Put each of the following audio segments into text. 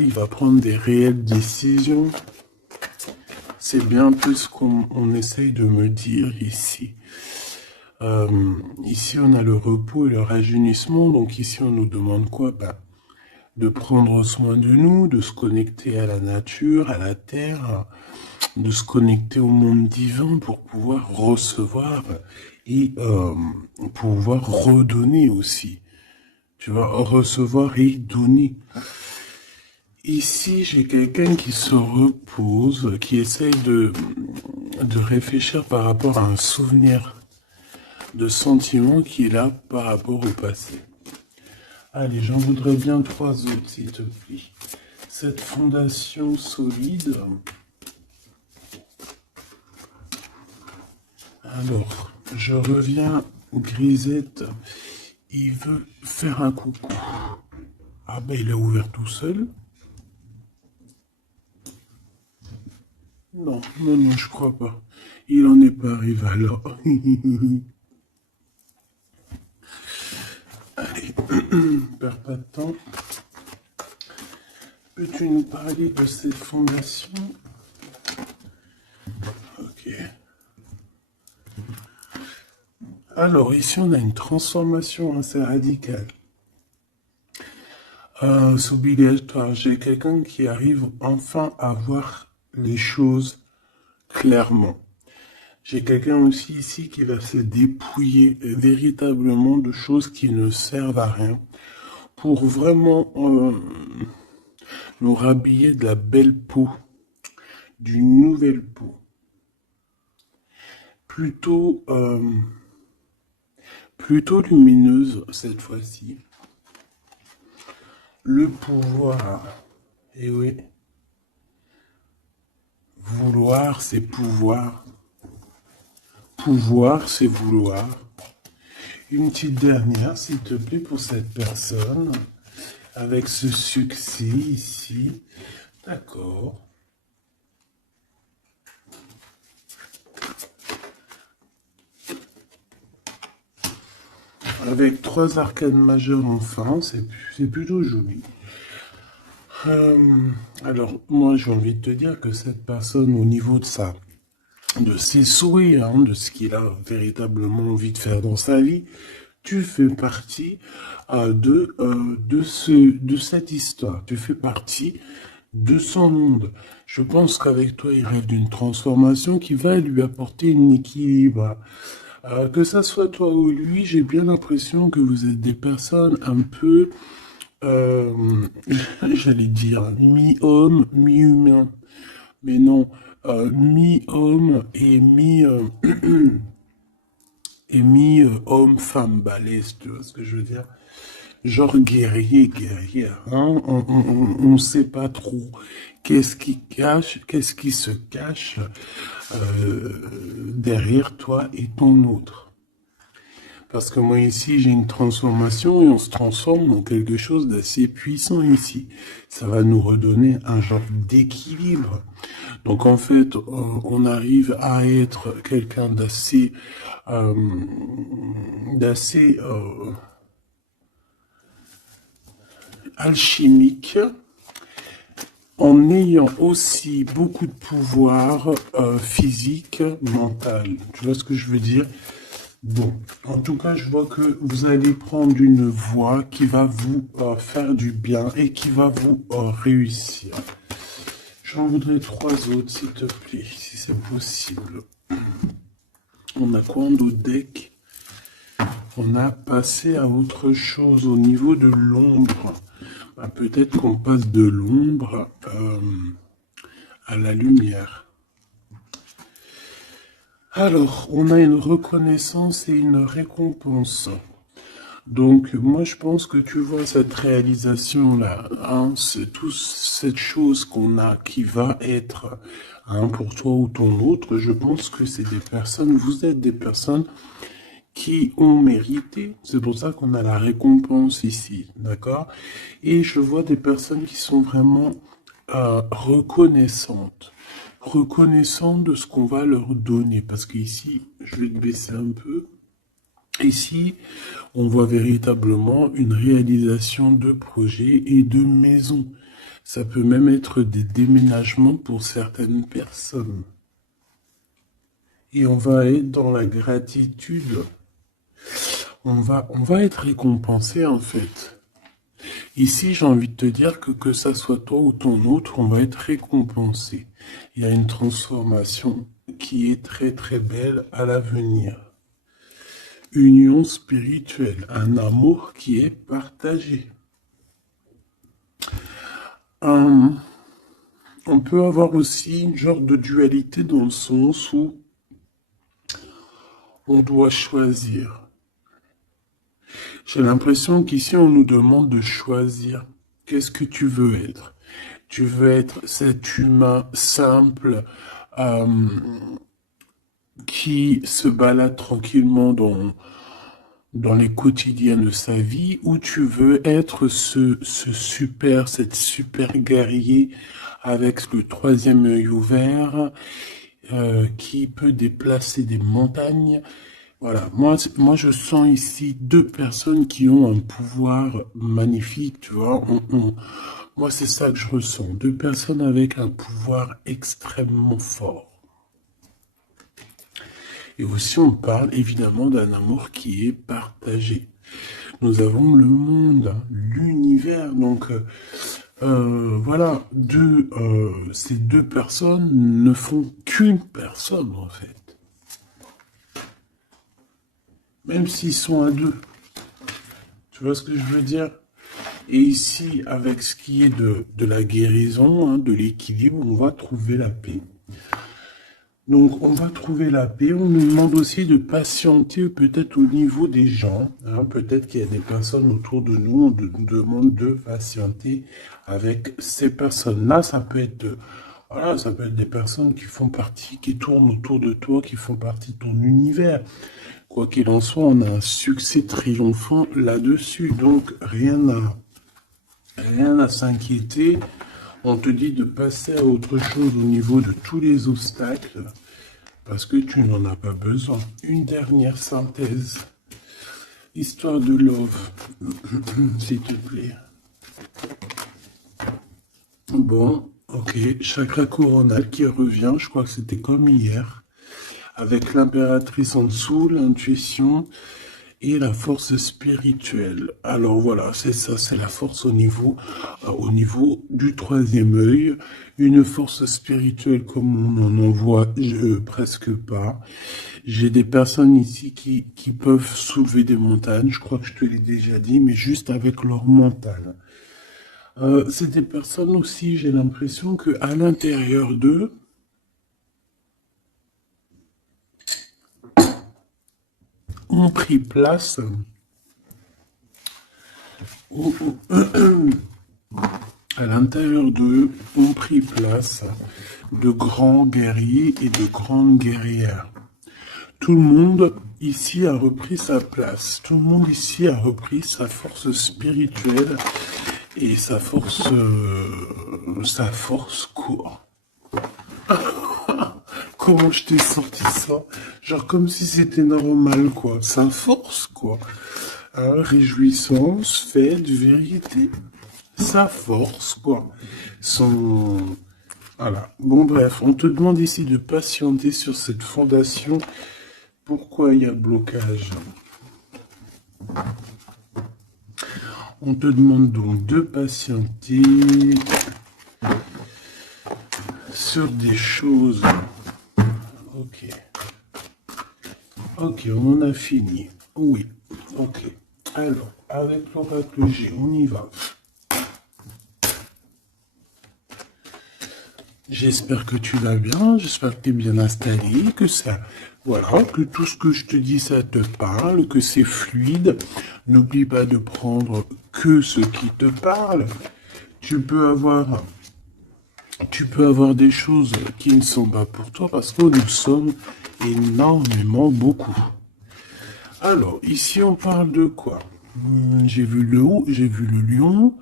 il va prendre des réelles décisions. C'est bien un peu ce qu'on essaye de me dire ici. Ici, on a le repos et le rajeunissement. Donc ici, on nous demande quoi? De prendre soin de nous, de se connecter à la nature, à la terre, de se connecter au monde divin pour pouvoir recevoir et pouvoir redonner aussi. Tu vas recevoir et donner. Ici, j'ai quelqu'un qui se repose, qui essaye de réfléchir par rapport à un souvenir de sentiment qui est là par rapport au passé. Allez, j'en voudrais bien 3 autres, s'il te plaît. Cette fondation solide. Alors, je reviens, Grisette. Il veut faire un coucou. Ah ben, il a ouvert tout seul. Non, non, non, je crois pas. Il en est pas arrivé alors. Allez, perds pas de temps. Peux-tu nous parler de cette fondation? Ok. Alors, ici, on a une transformation assez radicale. C'est obligatoire. J'ai quelqu'un qui arrive enfin à voir les choses clairement. J'ai quelqu'un aussi ici qui va se dépouiller véritablement de choses qui ne servent à rien pour vraiment nous rhabiller de la belle peau, d'une nouvelle peau. Plutôt, plutôt lumineuse cette fois-ci. Le pouvoir, et oui, vouloir c'est pouvoir. Pouvoir, c'est vouloir. Une petite dernière, s'il te plaît, pour cette personne, avec ce succès ici. D'accord. Avec 3 arcanes majeures enfin, c'est plutôt joli. Alors, moi, j'ai envie de te dire que cette personne, au niveau de ses souhaits, hein, de ce qu'il a véritablement envie de faire dans sa vie, tu fais partie de cette histoire. Tu fais partie de son monde. Je pense qu'avec toi, il rêve d'une transformation qui va lui apporter un équilibre. Que ça soit toi ou lui, j'ai bien l'impression que vous êtes des personnes un peu, j'allais dire, mi-homme, mi-humain. Mais non, mi-homme et et mi-homme-femme balèze, tu vois ce que je veux dire? Genre guerrier, guerrière, hein? On sait pas trop qu'est-ce qui se cache derrière toi et ton autre. Parce que moi ici j'ai une transformation et on se transforme en quelque chose d'assez puissant ici. Ça va nous redonner un genre d'équilibre. Donc en fait, on arrive à être quelqu'un d'assez alchimique, en ayant aussi beaucoup de pouvoir physique, mental. Tu vois ce que je veux dire? Bon, en tout cas, je vois que vous allez prendre une voie qui va vous faire du bien et qui va vous réussir. J'en voudrais 3 autres, s'il te plaît, si c'est possible. On a quoi en d'autres deck? On a passé à autre chose au niveau de l'ombre. Peut-être qu'on passe de l'ombre à la lumière. Alors, on a une reconnaissance et une récompense. Donc, moi, je pense que tu vois cette réalisation-là, hein, c'est toute cette chose qu'on a qui va être, hein, pour toi ou ton autre. Je pense que c'est des personnes, vous êtes des personnes qui ont mérité. C'est pour ça qu'on a la récompense ici, d'accord? Et je vois des personnes qui sont vraiment reconnaissantes de ce qu'on va leur donner. Parce qu'ici, je vais te baisser un peu. Ici, on voit véritablement une réalisation de projets et de maisons. Ça peut même être des déménagements pour certaines personnes. Et on va être dans la gratitude. On va être récompensé en fait. Ici, j'ai envie de te dire que ça soit toi ou ton autre, on va être récompensé. Il y a une transformation qui est très très belle à l'avenir. Union spirituelle, un amour qui est partagé. On peut avoir aussi une genre de dualité dans le sens où on doit choisir. J'ai l'impression qu'ici on nous demande de choisir. Qu'est-ce que tu veux être? Tu veux être cet humain simple qui se balade tranquillement dans les quotidiens de sa vie, ou tu veux être cette super guerrier avec le troisième œil ouvert, qui peut déplacer des montagnes. Voilà, moi je sens ici deux personnes qui ont un pouvoir magnifique, tu vois. Moi c'est ça que je ressens, deux personnes avec un pouvoir extrêmement fort. Et aussi on parle évidemment d'un amour qui est partagé. Nous avons le monde, l'univers, donc voilà, ces deux personnes ne font qu'une personne en fait. Même s'ils sont à deux. Tu vois ce que je veux dire? Et ici, avec ce qui est de la guérison, hein, de l'équilibre, on va trouver la paix. Donc, on va trouver la paix. On nous demande aussi de patienter peut-être au niveau des gens. Hein. Peut-être qu'il y a des personnes autour de nous. On nous demande de patienter avec ces personnes-là. Ça peut être... Voilà, ça peut être des personnes qui font partie, qui tournent autour de toi, qui font partie de ton univers. Quoi qu'il en soit, on a un succès triomphant là-dessus. Donc, rien à s'inquiéter. On te dit de passer à autre chose au niveau de tous les obstacles, parce que tu n'en as pas besoin. Une dernière synthèse. Histoire de love, s'il te plaît. Bon, ok. Chakra coronal qui revient, je crois que c'était comme hier. Avec l'impératrice en dessous, l'intuition et la force spirituelle. Alors voilà, c'est ça, c'est la force au niveau du troisième œil. Une force spirituelle comme on n'en voit presque pas. J'ai des personnes ici qui peuvent soulever des montagnes, je crois que je te l'ai déjà dit, mais juste avec leur mental. C'est des personnes aussi, j'ai l'impression qu'à l'intérieur d'eux, ont pris place à l'intérieur d'eux ont pris place de grands guerriers et de grandes guerrières. Tout le monde ici a repris sa place. Tout le monde ici a repris sa force spirituelle et sa force quoi. Comment je t'ai sorti ça? Genre comme si c'était normal, quoi. Sa force, quoi. Hein, réjouissance, fête, vérité. Sa force, quoi. Voilà. Bon, bref, on te demande ici de patienter sur cette fondation. Pourquoi il y a blocage? On te demande donc de patienter sur des choses. Ok. Ok, on en a fini. Oui. Ok. Alors, avec l'oracle G, on y va. J'espère que tu vas bien, j'espère que tu es bien installé, que ça, voilà, que tout ce que je te dis, ça te parle, que c'est fluide. N'oublie pas de prendre que ce qui te parle. Tu peux avoir des choses qui ne sont pas pour toi parce que nous sommes énormément beaucoup. Alors, ici, on parle de quoi? J'ai vu le lion.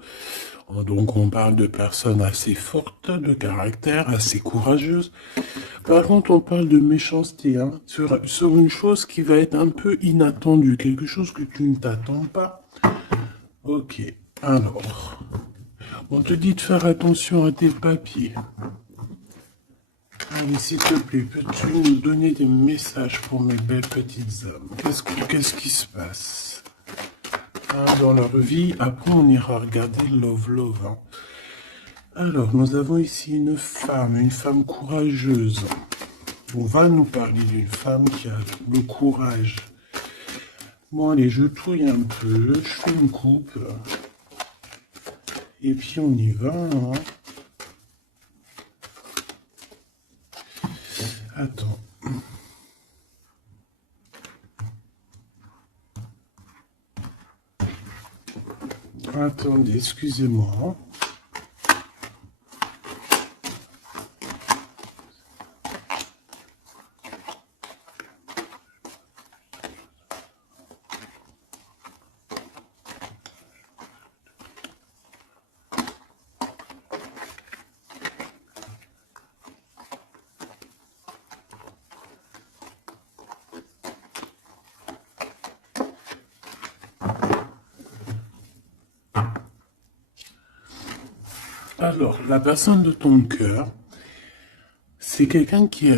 Donc, on parle de personnes assez fortes, de caractère, assez courageuses. Par contre, on parle de méchanceté, hein, sur une chose qui va être un peu inattendue, quelque chose que tu ne t'attends pas. Ok, alors, On te dit de faire attention à tes papiers. Allez, s'il te plaît, peux-tu nous donner des messages pour mes belles petites âmes? Qu'est-ce qui se passe dans leur vie? Après, on ira regarder Love Love. Hein. Alors, nous avons ici une femme courageuse. On va nous parler d'une femme qui a le courage. Bon, allez, je touille un peu, je fais une coupe. Et puis, on y va. Hein. Attends. Attendez, excusez-moi. Alors, la personne de ton cœur, c'est quelqu'un qui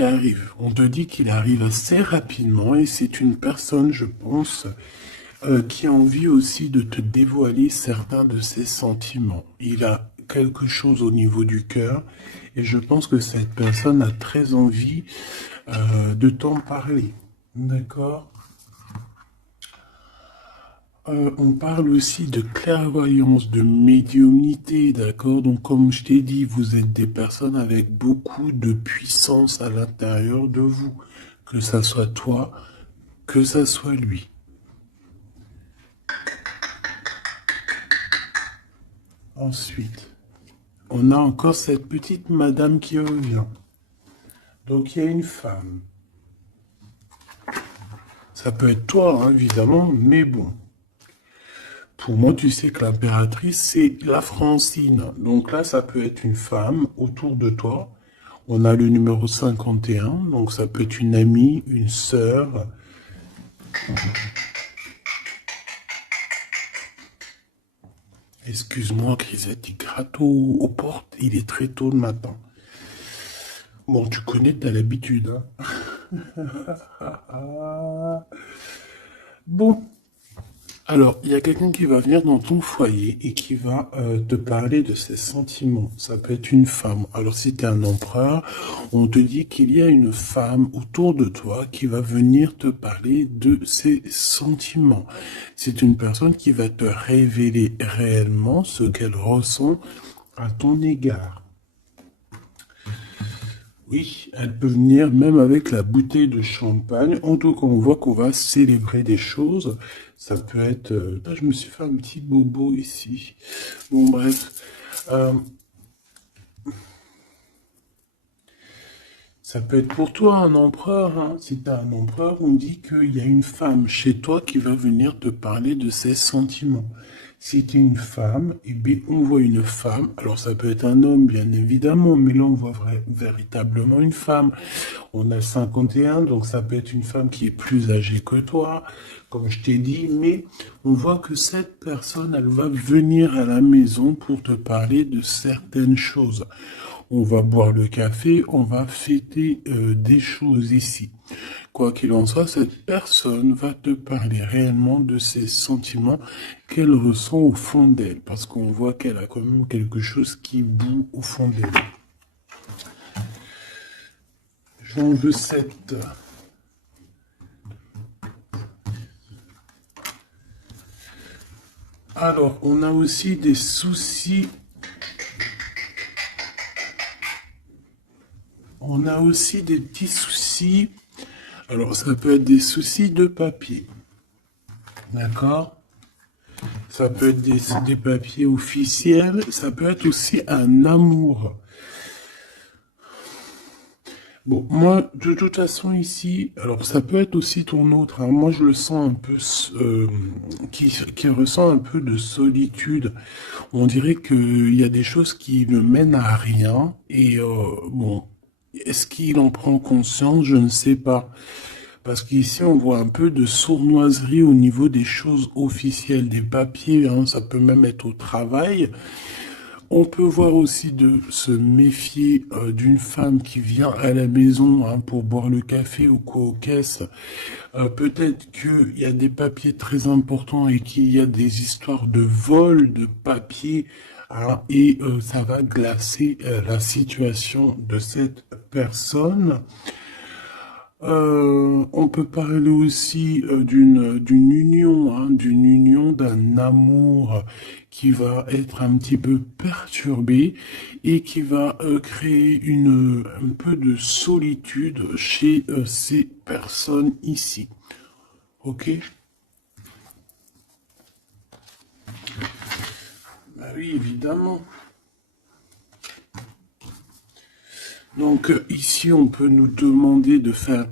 arrive. On te dit qu'il arrive assez rapidement et c'est une personne, je pense, qui a envie aussi de te dévoiler certains de ses sentiments. Il a quelque chose au niveau du cœur et je pense que cette personne a très envie de t'en parler. D'accord ? On parle aussi de clairvoyance, de médiumnité, d'accord? Donc, comme je t'ai dit, vous êtes des personnes avec beaucoup de puissance à l'intérieur de vous. Que ça soit toi, que ça soit lui. Ensuite, on a encore cette petite madame qui revient. Donc, il y a une femme. Ça peut être toi, hein, évidemment, mais bon. Pour moi, tu sais que l'impératrice, c'est la Francine. Donc là, ça peut être une femme autour de toi. On a le numéro 51, donc ça peut être une amie, une sœur. Excuse-moi, Grisette, il gratte aux portes. Il est très tôt le matin. Bon, tu connais, t'as l'habitude. Hein. Bon. Alors, il y a quelqu'un qui va venir dans ton foyer et qui va te parler de ses sentiments. Ça peut être une femme. Alors, si tu es un empereur, on te dit qu'il y a une femme autour de toi qui va venir te parler de ses sentiments. C'est une personne qui va te révéler réellement ce qu'elle ressent à ton égard. Oui, elle peut venir même avec la bouteille de champagne. En tout cas, on voit qu'on va célébrer des choses. Ça peut être... Là, je me suis fait un petit bobo ici. Bon, bref. Ça peut être pour toi un empereur. Hein. Si tu as un empereur, on dit qu'il y a une femme chez toi qui va venir te parler de ses sentiments. Si tu es une femme, eh bien, on voit une femme. Alors, ça peut être un homme, bien évidemment, mais là, on voit véritablement une femme. On a 51, donc ça peut être une femme qui est plus âgée que toi, comme je t'ai dit, mais on voit que cette personne, elle va venir à la maison pour te parler de certaines choses. On va boire le café, on va fêter des choses ici. Quoi qu'il en soit, cette personne va te parler réellement de ses sentiments qu'elle ressent au fond d'elle, parce qu'on voit qu'elle a quand même quelque chose qui bout au fond d'elle. J'en veux 7. Alors, on a aussi des soucis. On a aussi des petits soucis. Alors, ça peut être des soucis de papier. D'accord? Ça peut être des papiers officiels. Ça peut être aussi un amour. Bon, moi, de toute façon, ici, alors ça peut être aussi ton autre. Hein. Moi, je le sens un peu, qui ressent un peu de solitude. On dirait qu'il y a des choses qui ne mènent à rien. Et bon, est-ce qu'il en prend conscience? Je ne sais pas. Parce qu'ici, on voit un peu de sournoiserie au niveau des choses officielles, des papiers, hein, ça peut même être au travail. On peut voir aussi de se méfier d'une femme qui vient à la maison hein, pour boire le café ou quoi aux caisses. Peut-être qu'il y a des papiers très importants et qu'il y a des histoires de vol de papiers hein, et ça va glacer la situation de cette personne. On peut parler aussi d'une union, hein, d'un amour qui va être un petit peu perturbé et qui va créer un peu de solitude chez ces personnes ici. Ok? Bah oui, évidemment. Donc ici, on peut nous demander de faire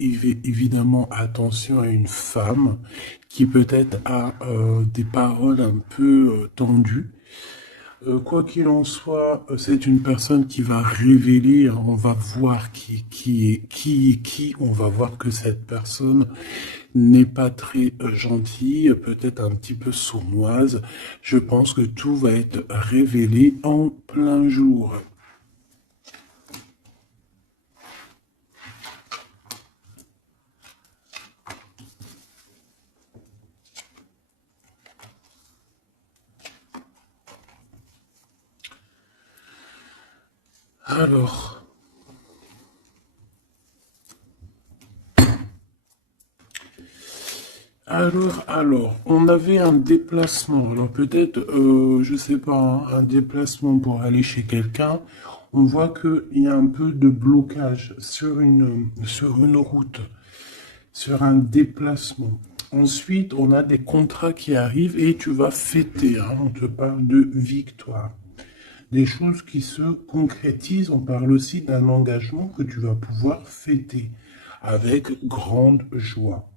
évidemment attention à une femme qui peut-être a des paroles un peu tendues. Quoi qu'il en soit, c'est une personne qui va révéler, hein, on va voir qui, on va voir que cette personne n'est pas très gentille, peut-être un petit peu sournoise. Je pense que tout va être révélé en plein jour. Alors, on avait un déplacement. Alors peut-être, je sais pas, hein, un déplacement pour aller chez quelqu'un. On voit qu'il y a un peu de blocage sur une route, sur un déplacement. Ensuite, on a des contrats qui arrivent et tu vas fêter. Hein, on te parle de victoire. Des choses qui se concrétisent. On parle aussi d'un engagement que tu vas pouvoir fêter avec grande joie.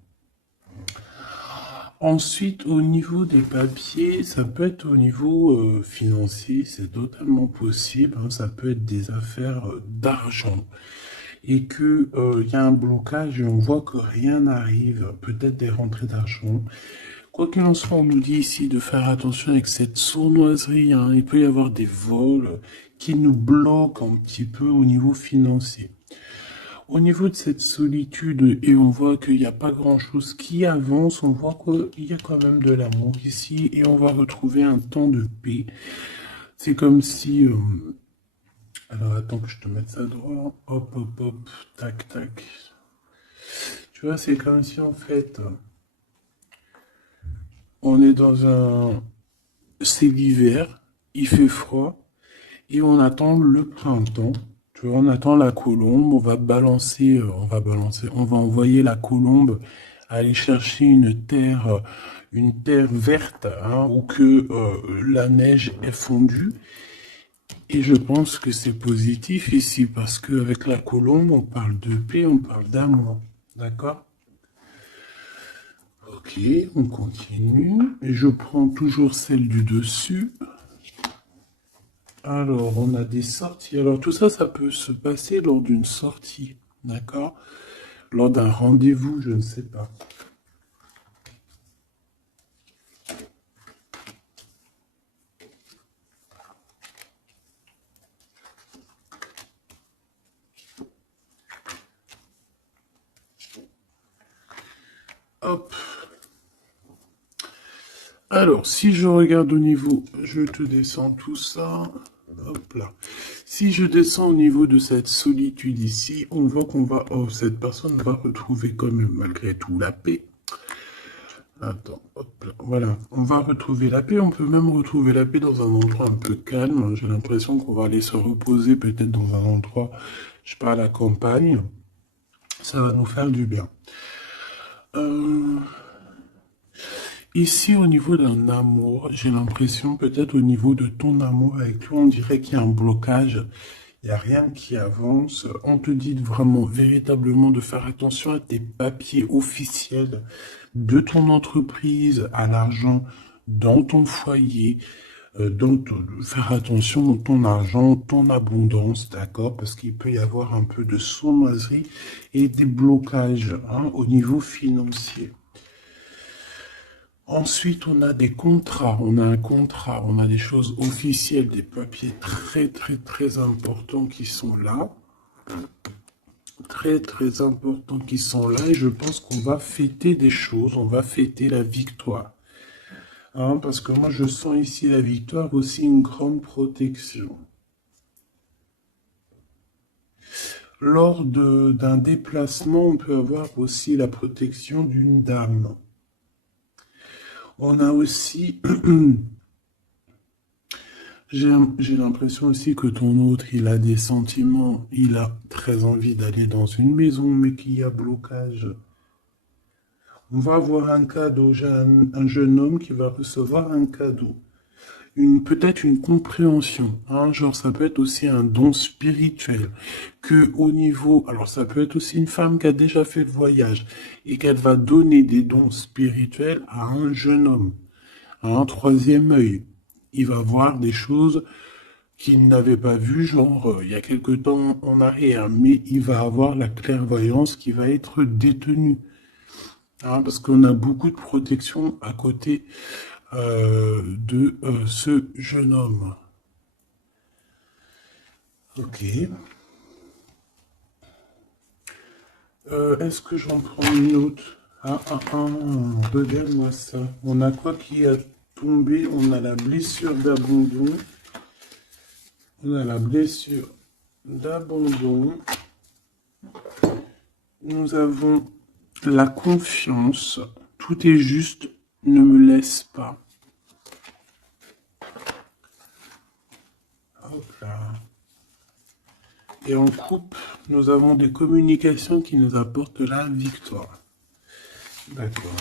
Ensuite, au niveau des papiers, ça peut être au niveau financier, c'est totalement possible. Hein, ça peut être des affaires d'argent et que il y a un blocage et on voit que rien n'arrive. Peut-être des rentrées d'argent. Quoi qu'il en soit, on nous dit ici de faire attention avec cette sournoiserie. Hein. Il peut y avoir des vols qui nous bloquent un petit peu au niveau financier. Au niveau de cette solitude, et on voit qu'il n'y a pas grand-chose qui avance, on voit qu'il y a quand même de l'amour ici, et on va retrouver un temps de paix. C'est comme si... alors attends que je te mette ça droit. Hop, hop, hop, tac, tac. Tu vois, c'est comme si en fait, on est dans un... C'est l'hiver, il fait froid, et on attend le printemps. Tu vois, on attend la colombe, on va envoyer la colombe aller chercher une terre verte, hein, où que la neige est fondue. Et je pense que c'est positif ici, parce qu'avec la colombe, on parle de paix, on parle d'amour. D'accord? Ok, on continue. Et je prends toujours celle du dessus. Alors, on a des sorties. Alors, tout ça, ça peut se passer lors d'une sortie, d'accord? Lors d'un rendez-vous, je ne sais pas. Hop. Alors, si je regarde au niveau, je te descends tout ça. Hop là. Si je descends au niveau de cette solitude ici, on voit qu'on va... Oh, cette personne va retrouver quand même, malgré tout, la paix. Attends, hop là. Voilà. On va retrouver la paix. On peut même retrouver la paix dans un endroit un peu calme. J'ai l'impression qu'on va aller se reposer peut-être dans un endroit, je sais pas, à la campagne. Ça va nous faire du bien. Ici, au niveau d'un amour, j'ai l'impression, peut-être au niveau de ton amour avec lui, on dirait qu'il y a un blocage. Il n'y a rien qui avance. On te dit vraiment, véritablement, de faire attention à tes papiers officiels de ton entreprise, à l'argent dans ton foyer. faire attention dans ton argent, ton abondance, d'accord? Parce qu'il peut y avoir un peu de sournoiserie et des blocages hein, au niveau financier. Ensuite, on a des contrats, on a un contrat, on a des choses officielles, des papiers très très très importants qui sont là. Très très importants qui sont là et je pense qu'on va fêter des choses, on va fêter la victoire. Hein, parce que moi je sens ici la victoire aussi une grande protection. Lors d'un déplacement, on peut avoir aussi la protection d'une dame. On a aussi, j'ai l'impression aussi que ton autre, il a des sentiments, il a très envie d'aller dans une maison, mais qu'il y a blocage. On va avoir un cadeau, j'ai un jeune homme qui va recevoir un cadeau. Peut-être une compréhension, hein, genre ça peut être aussi un don spirituel, que au niveau, alors ça peut être aussi une femme qui a déjà fait le voyage et qu'elle va donner des dons spirituels à un jeune homme, à un troisième œil. Il va voir des choses qu'il n'avait pas vues, genre il y a quelque temps en arrière, mais il va avoir la clairvoyance qui va être détenue, hein, parce qu'on a beaucoup de protection à côté de ce jeune homme. Ok. Est-ce que j'en prends une autre? Regarde-moi ça. On a quoi qui a tombé? On a la blessure d'abandon. On a la blessure d'abandon. Nous avons la confiance. Tout est juste. Ne me laisse pas. Hop là. Et en coupe, nous avons des communications qui nous apportent la victoire. D'accord.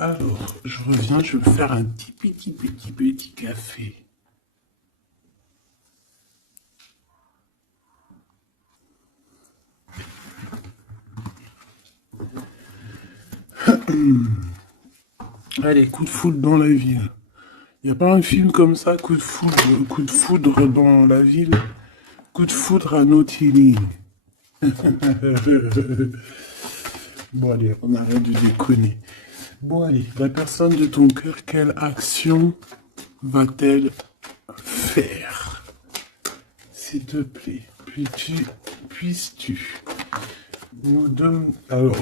Alors, je reviens, je vais faire un petit café. Allez, coup de foudre dans la ville. Il n'y a pas un film comme ça, coup de foudre dans la ville, coup de foudre à Nautilus. Bon allez, on arrête de déconner. Bon allez, la personne de ton cœur, quelle action va-t-elle faire? S'il te plaît, puisses-tu nous donner... Alors,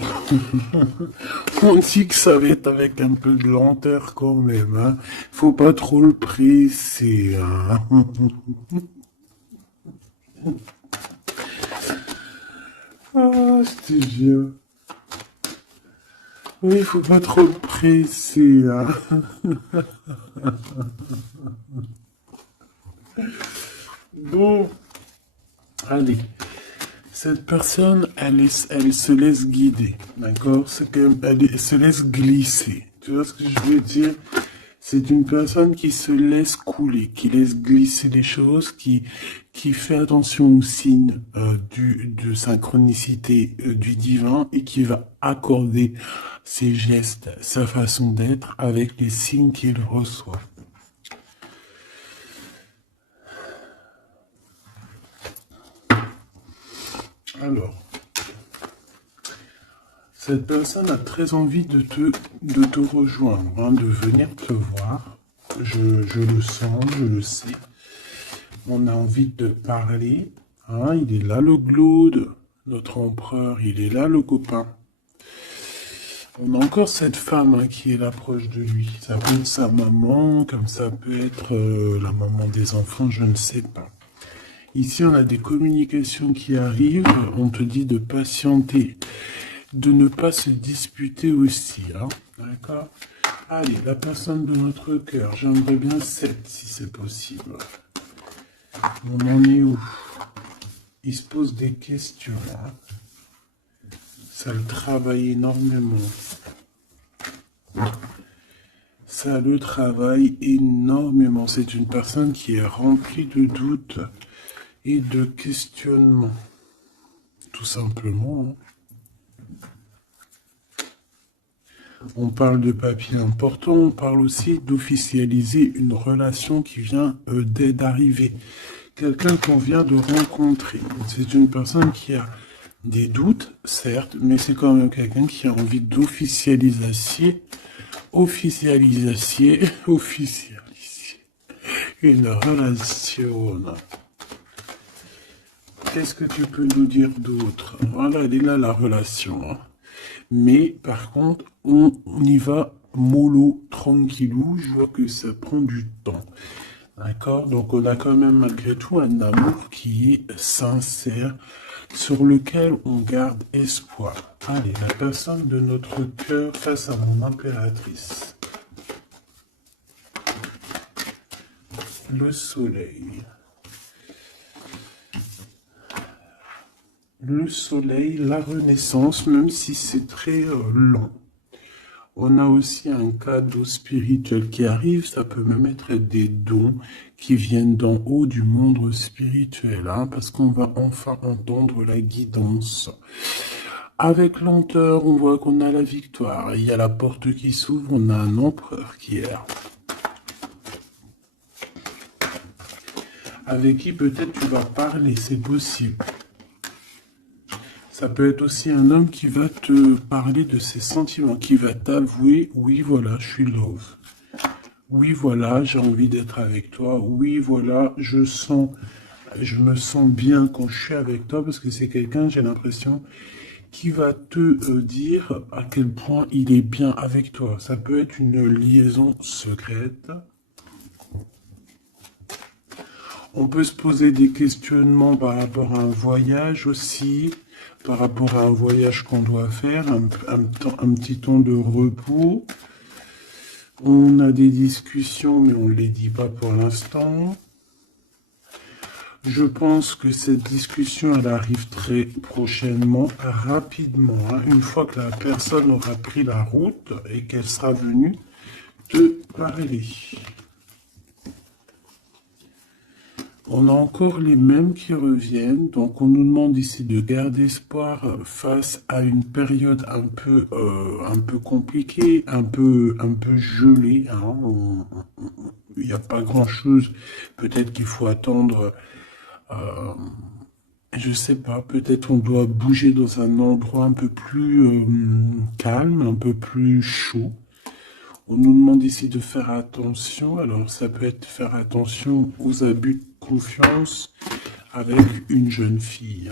on dit que ça va être avec un peu de lenteur quand même, hein. Faut pas trop le presser, hein. Ah, je te jure. Oui, il faut pas trop le presser, hein. Bon, allez. Cette personne, elle se laisse guider, d'accord? Elle se laisse glisser. Tu vois ce que je veux dire? C'est une personne qui se laisse couler, qui laisse glisser les choses, qui fait attention aux signes de synchronicité du divin et qui va accorder ses gestes, sa façon d'être avec les signes qu'il reçoit. Alors, cette personne a très envie de te rejoindre, hein, de venir te voir. Je le sens, je le sais. On a envie de parler. Hein, il est là le Glaude, notre empereur, il est là le copain. On a encore cette femme hein, qui est là proche de lui. Ça peut être sa maman, comme ça peut être la maman des enfants, je ne sais pas. Ici, on a des communications qui arrivent. On te dit de patienter, de ne pas se disputer aussi. Hein, d'accord? Allez, la personne de notre cœur. J'aimerais bien 7 si c'est possible. On en est où? Il se pose des questions. Hein. Ça le travaille énormément. Ça le travaille énormément. C'est une personne qui est remplie de doutes et de questionnements. Tout simplement. Hein. On parle de papier important, on parle aussi d'officialiser une relation qui vient d'arriver. Quelqu'un qu'on vient de rencontrer. C'est une personne qui a des doutes, certes, mais c'est quand même quelqu'un qui a envie d'officialiser une relation. Qu'est-ce que tu peux nous dire d'autre? Voilà, elle est là la relation. Hein. Mais par contre, on y va mollo, tranquillou. Je vois que ça prend du temps. D'accord? Donc on a quand même malgré tout un amour qui est sincère, sur lequel on garde espoir. Allez, la personne de notre cœur face à mon impératrice. Le soleil. Le soleil, la renaissance, même si c'est très lent. On a aussi un cadeau spirituel qui arrive, ça peut même être des dons qui viennent d'en haut du monde spirituel, hein, parce qu'on va enfin entendre la guidance. Avec lenteur, on voit qu'on a la victoire. Il y a la porte qui s'ouvre, on a un empereur qui est là. Avec qui peut-être tu vas parler, c'est possible. Ça peut être aussi un homme qui va te parler de ses sentiments, qui va t'avouer, oui, voilà, je suis love. Oui, voilà, j'ai envie d'être avec toi. Oui, voilà, je me sens bien quand je suis avec toi parce que c'est quelqu'un, j'ai l'impression, qui va te dire à quel point il est bien avec toi. Ça peut être une liaison secrète. On peut se poser des questionnements par rapport à un voyage aussi. Par rapport à un voyage qu'on doit faire, un petit temps de repos. On a des discussions, mais on ne les dit pas pour l'instant. Je pense que cette discussion, elle arrive très prochainement, rapidement. Hein, une fois que la personne aura pris la route et qu'elle sera venue te parler. On a encore les mêmes qui reviennent, donc on nous demande ici de garder espoir face à une période un peu compliquée, un peu gelée. Hein. Il n'y a pas grand-chose. Peut-être qu'il faut attendre. Je sais pas. Peut-être on doit bouger dans un endroit un peu plus calme, un peu plus chaud. On nous demande ici de faire attention. Alors, ça peut être faire attention aux abus de confiance avec une jeune fille.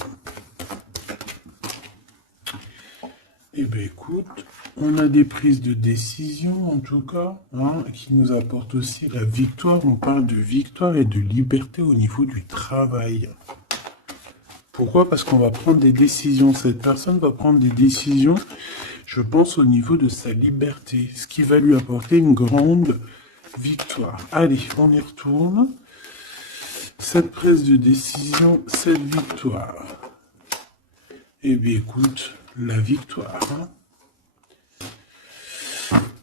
Eh bien, écoute, on a des prises de décision, en tout cas, hein, qui nous apportent aussi la victoire. On parle de victoire et de liberté au niveau du travail. Pourquoi? Parce qu'on va prendre des décisions. Cette personne va prendre des décisions, je pense, au niveau de sa liberté, ce qui va lui apporter une grande victoire. Allez, on y retourne. Cette prise de décision, cette victoire. Eh bien, écoute, la victoire. Hein.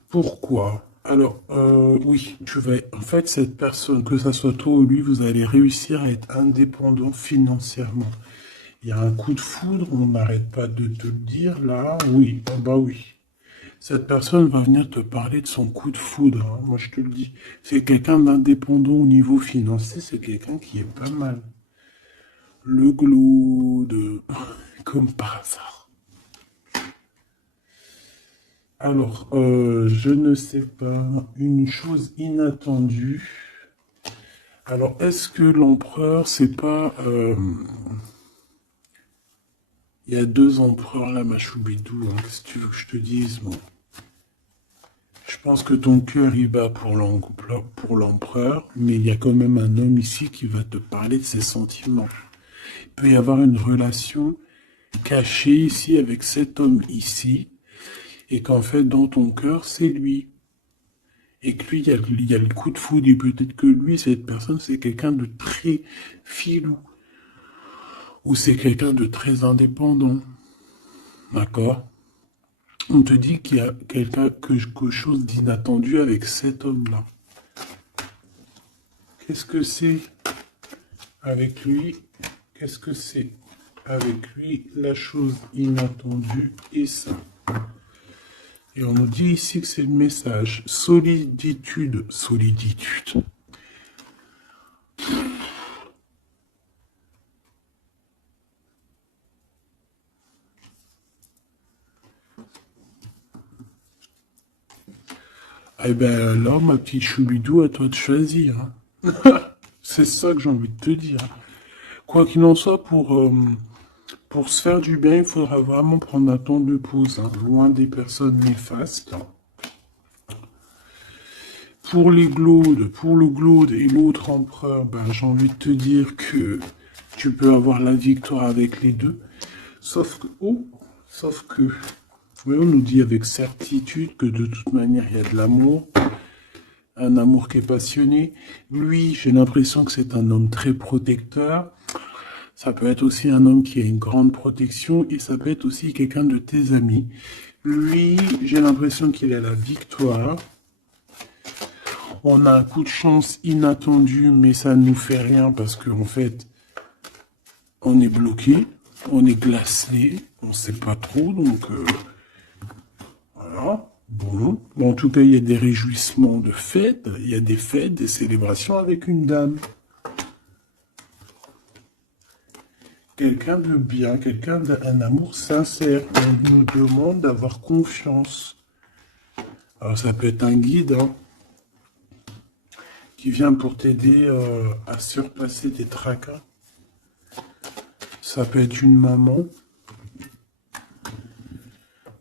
Pourquoi? Alors, oui, tu vas... En fait, cette personne, que ça soit toi ou lui, vous allez réussir à être indépendant financièrement. Il y a un coup de foudre, on n'arrête pas de te le dire, là, oui, oh bah oui. Cette personne va venir te parler de son coup de foudre, hein, moi je te le dis. C'est quelqu'un d'indépendant au niveau financier, c'est quelqu'un qui est pas mal. Le glaude, comme par hasard. Alors, je ne sais pas, une chose inattendue. Alors, est-ce que l'empereur, c'est pas... Il y a deux empereurs là, ma choubidou, hein. Qu'est-ce que tu veux que je te dise, bon. Je pense que ton cœur y bat pour l'empereur, mais il y a quand même un homme ici qui va te parler de ses sentiments. Il peut y avoir une relation cachée ici avec cet homme ici, et qu'en fait, dans ton cœur, c'est lui. Et que lui, il y a le coup de foudre, et peut-être que lui, cette personne, c'est quelqu'un de très filou. Ou c'est quelqu'un de très indépendant. D'accord? On te dit qu'il y a quelque chose d'inattendu avec cet homme-là. Qu'est-ce que c'est avec lui? Qu'est-ce que c'est avec lui? La chose inattendue et ça. Et on nous dit ici que c'est le message. Soliditude. Soliditude. Eh ben là, ma petite choubidou, à toi de choisir. Hein. C'est ça que j'ai envie de te dire. Quoi qu'il en soit, pour se faire du bien, il faudra vraiment prendre un temps de pause, hein, loin des personnes néfastes. Pour le Glaude et l'autre empereur, ben, j'ai envie de te dire que tu peux avoir la victoire avec les deux. Sauf que, oui, on nous dit avec certitude que de toute manière, il y a de l'amour. Un amour qui est passionné. Lui, j'ai l'impression que c'est un homme très protecteur. Ça peut être aussi un homme qui a une grande protection et ça peut être aussi quelqu'un de tes amis. Lui, j'ai l'impression qu'il a la victoire. On a un coup de chance inattendu, mais ça ne nous fait rien parce qu'en fait, on est bloqué, on est glacé, on ne sait pas trop, donc voilà. Bon, en tout cas, il y a des réjouissements de fêtes, il y a des fêtes, des célébrations avec une dame. Quelqu'un de bien, quelqu'un d'un amour sincère. On nous demande d'avoir confiance. Alors ça peut être un guide hein, qui vient pour t'aider à surpasser tes tracas. Ça peut être une maman.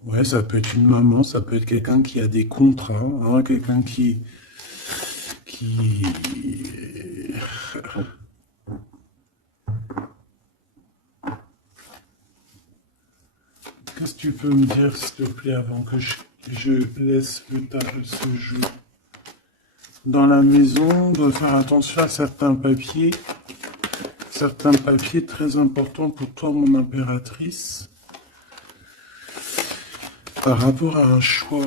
Ouais, ça peut être une maman, ça peut être quelqu'un qui a des contrats, hein, quelqu'un qui... Qu'est-ce que tu peux me dire, s'il te plaît, avant que je laisse ce jeu? Dans la maison, on doit faire attention à certains papiers très importants pour toi, mon impératrice. Par rapport à un choix,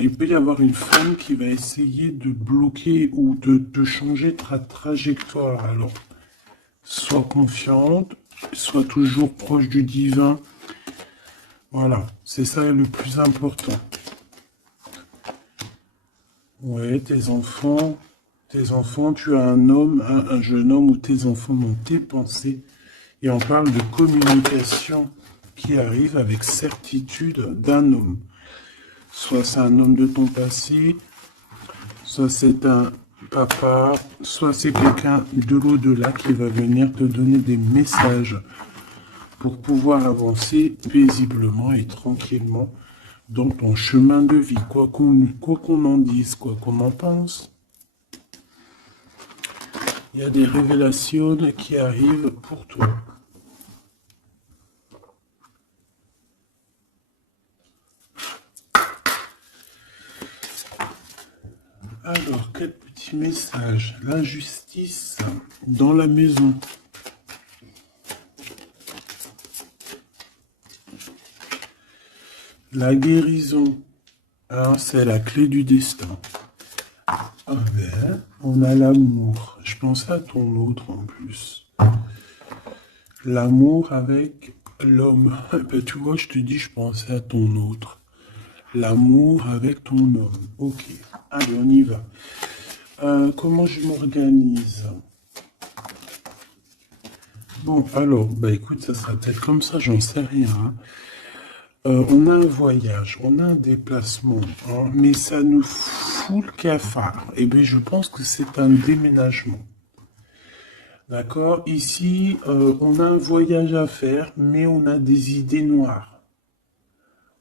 il peut y avoir une femme qui va essayer de bloquer ou de changer ta trajectoire. Alors, sois confiante, sois toujours proche du divin. Voilà, c'est ça le plus important. Ouais, tes enfants, tu as un homme, un jeune homme ou tes enfants dans tes pensées. Et on parle de communication qui arrive avec certitude d'un homme. Soit c'est un homme de ton passé, soit c'est un papa, soit c'est quelqu'un de l'au-delà qui va venir te donner des messages pour pouvoir avancer paisiblement et tranquillement dans ton chemin de vie, quoi qu'on en dise, quoi qu'on en pense. Il y a des révélations qui arrivent pour toi. Alors, quel petit message? La justice dans la maison. La guérison. Alors, c'est la clé du destin. Ah ben, on a l'amour. Je pensais à ton autre en plus. L'amour avec l'homme. Ben, tu vois, je te dis, je pensais à ton autre. L'amour avec ton homme. Ok. Allez, on y va. Comment je m'organise? Bon, alors, bah écoute, ça sera peut-être comme ça, j'en sais rien. Hein. On a un voyage, on a un déplacement, hein, mais ça nous fout le cafard. Et bien, je pense que c'est un déménagement. D'accord? Ici, on a un voyage à faire, mais on a des idées noires.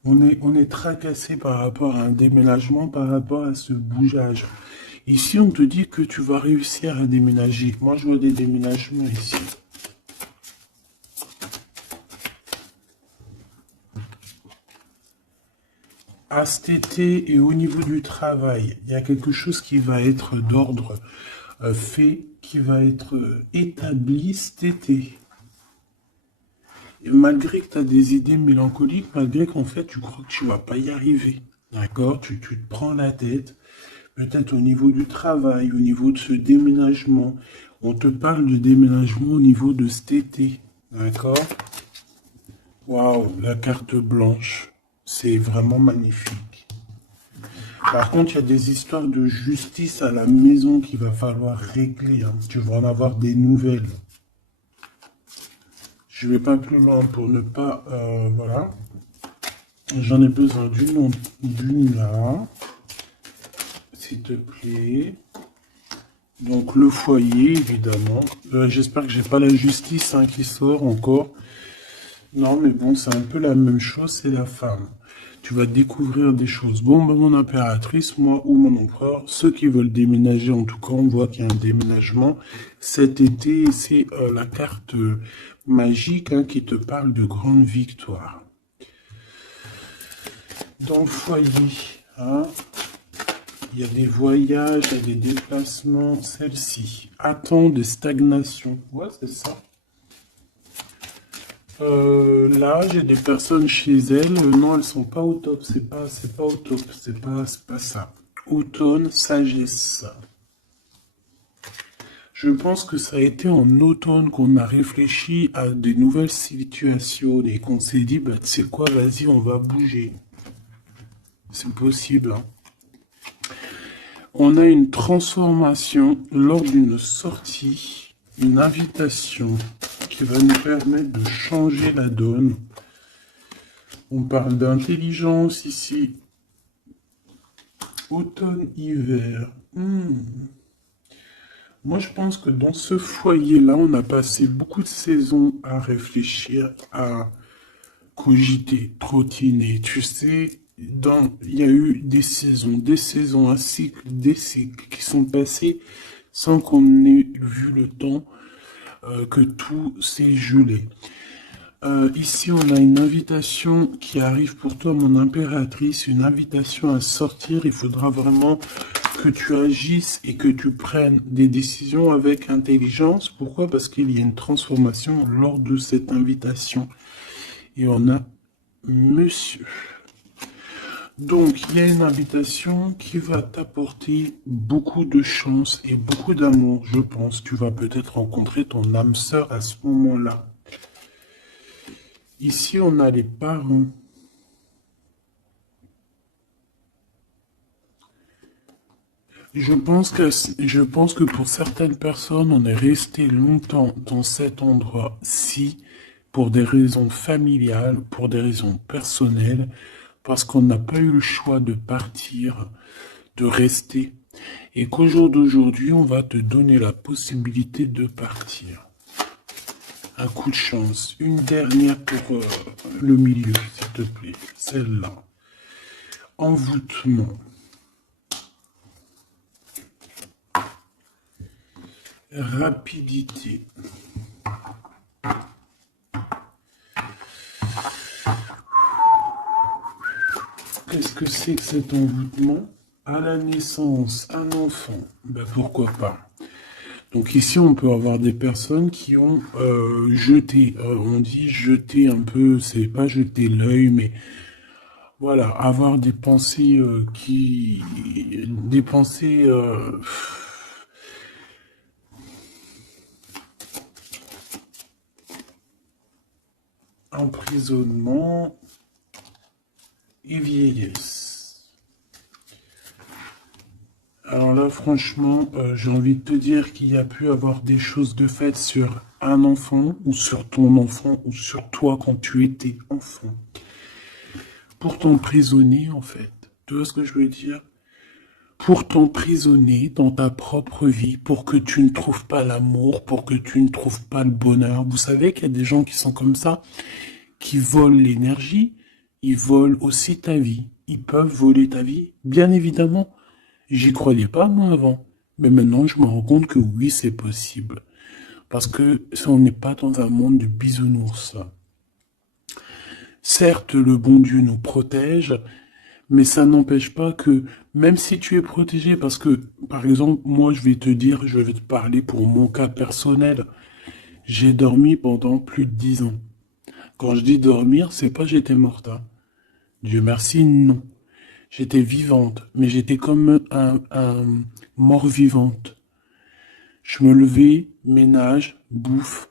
On est tracassé par rapport à un déménagement, par rapport à ce bougeage. Ici, on te dit que tu vas réussir à déménager. Moi, je vois des déménagements ici. À cet été et au niveau du travail, il y a quelque chose qui va être d'ordre fait, qui va être établi cet été. Et malgré que tu as des idées mélancoliques, malgré qu'en fait tu crois que tu vas pas y arriver, d'accord, tu te prends la tête, peut-être au niveau du travail, au niveau de ce déménagement, on te parle de déménagement au niveau de cet été, d'accord. Waouh, la carte blanche. C'est vraiment magnifique. Par contre, il y a des histoires de justice à la maison qu'il va falloir régler, hein. Tu vas en avoir des nouvelles. Je vais pas plus loin pour ne pas... voilà. J'en ai besoin d'une là. S'il te plaît. Donc le foyer, évidemment. J'espère que j'ai pas la justice hein, qui sort encore. Non, mais bon, c'est un peu la même chose, c'est la femme. Tu vas découvrir des choses. Bon, ben, mon impératrice, moi ou mon empereur, ceux qui veulent déménager, en tout cas, on voit qu'il y a un déménagement cet été. C'est la carte magique hein, qui te parle de grande victoire. Dans le foyer, hein, il y a des voyages, il y a des déplacements. Celle-ci attend de stagnation. Ouais, c'est ça. Là, j'ai des personnes chez elles. Non, elles sont pas au top. C'est pas au top. C'est pas ça. Automne, sagesse. Je pense que ça a été en automne qu'on a réfléchi à des nouvelles situations et qu'on s'est dit, bah, tu sais quoi, vas-y, on va bouger. C'est possible, hein. On a une transformation lors d'une sortie, une invitation qui va nous permettre de changer la donne. On parle d'intelligence ici. Automne-hiver. Moi, je pense que dans ce foyer-là, on a passé beaucoup de saisons à réfléchir, à cogiter, trottiner. Tu sais, il y a eu des saisons, un cycle, des cycles qui sont passés sans qu'on ait vu le temps que tout s'est gelé. Ici, on a une invitation qui arrive pour toi, mon impératrice, une invitation à sortir. Il faudra vraiment que tu agisses et que tu prennes des décisions avec intelligence. Pourquoi? Parce qu'il y a une transformation lors de cette invitation. Et on a monsieur. Donc, il y a une invitation qui va t'apporter beaucoup de chance et beaucoup d'amour, je pense. Tu vas peut-être rencontrer ton âme sœur à ce moment-là. Ici, on a les parents. Je pense que pour certaines personnes, on est resté longtemps dans cet endroit-ci pour des raisons familiales, pour des raisons personnelles, parce qu'on n'a pas eu le choix de partir, de rester, et qu'au jour d'aujourd'hui, on va te donner la possibilité de partir. Un coup de chance, une dernière pour le milieu, s'il te plaît, celle-là. Envoûtement. Rapidité. Qu'est-ce que c'est que cet envoûtement? À la naissance, un enfant, ben pourquoi pas. Donc ici, on peut avoir des personnes qui ont jeté, on dit jeter un peu, c'est pas jeter l'œil, mais voilà, avoir des pensées des pensées emprisonnement et vieillesse. Alors là, franchement, j'ai envie de te dire qu'il y a pu avoir des choses de fait sur un enfant, ou sur ton enfant, ou sur toi quand tu étais enfant. Pour t'emprisonner, en fait. Tu vois ce que je veux dire? Pour t'emprisonner dans ta propre vie, pour que tu ne trouves pas l'amour, pour que tu ne trouves pas le bonheur. Vous savez qu'il y a des gens qui sont comme ça, qui volent l'énergie, ils volent aussi ta vie. Ils peuvent voler ta vie, bien évidemment. J'y croyais pas, moi, avant. Mais maintenant, je me rends compte que oui, c'est possible. Parce que on n'est pas dans un monde de bisounours. Certes, le bon Dieu nous protège, mais ça n'empêche pas que, même si tu es protégé, parce que, par exemple, moi, je vais te parler pour mon cas personnel. J'ai dormi pendant plus de 10 ans. Quand je dis dormir, c'est pas j'étais morte, hein. Dieu merci, non. J'étais vivante, mais j'étais comme un mort-vivante. Je me levais, ménage, bouffe,